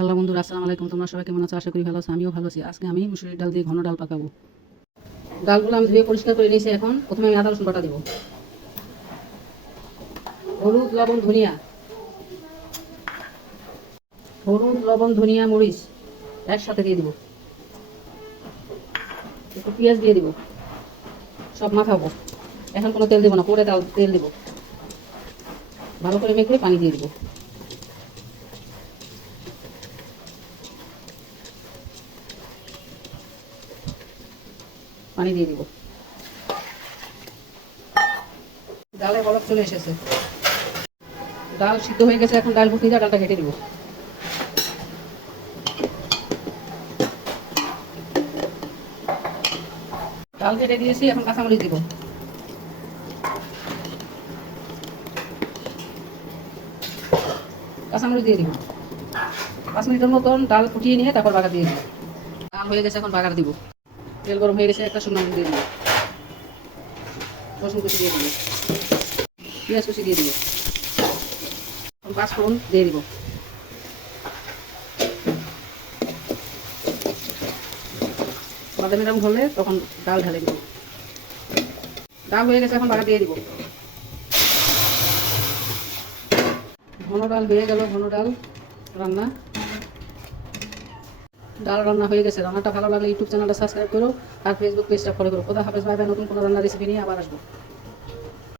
Hello বন্ধুরা, আসসালামু আলাইকুম। তোমরা সবাই কেমন আছো? আশা করি ভালো আছো। আমিও ভালো আছি। আজকে আমি মুসুরির ডাল দিয়ে ঘন ডাল পাকাবো। ডালগুলো আমি ধুয়ে পরিষ্কার করে নিয়েছি। এখন প্রথমে আমি আদা রসুন বাটা দিব, হলুদ লবণ ধনিয়া, মরিচ একসাথে দিয়ে দিব, একটু পেঁয়াজ দিয়ে দিব, সব মাখাবো। এখন কোনো তেল দেবো না, পরে তেল দেবো। ভালো করে মেখে পানি দিয়ে দিব। পানি দিয়ে দিব। ডালে বলক চলে এসেছে, ডাল সিদ্ধ হয়ে গেছে। এখন ডাল ভুটনি দিয়ে ডালটা ঘেটে দিব। ডাল ঘেটে দিয়েছি, এখন কাঁচামরিচ দিব। কাঁচামরিচ দিয়ে দিব। 5 মিনিটের মতন ডাল ফুটিয়ে নিয়ে তারপর বাগার দিয়ে দিব। ডাল হয়ে গেছে, এখন বাগার দিব। তেল গরম হয়ে গেছে, একটা শুকনো লঙ্কা দিয়ে দিব, রসুন কুচি দিয়ে দিব, পেঁয়াজ কুচি দিয়ে দিব, 5 ফোড়ন দিয়ে দিব। বাদামি রঙ হলে তখন ডাল ঢালে দিব। ডাল হয়ে গেছে, এখন বাগার দিয়ে দিব। ঘন ডাল হয়ে গেল। ঘন ডাল রান্না, ডাল রান্না হয়ে গেছে। রান্নাটা ভালো লাগলে ইউটিউব চ্যানেলটা সাবস্ক্রাইব করো আর ফেসবুক পেজটা ফলো করো। খোদা হাফেজ। Bye bye. নতুন কোনো রান্নার রেসিপি নিয়ে আবার আসবো।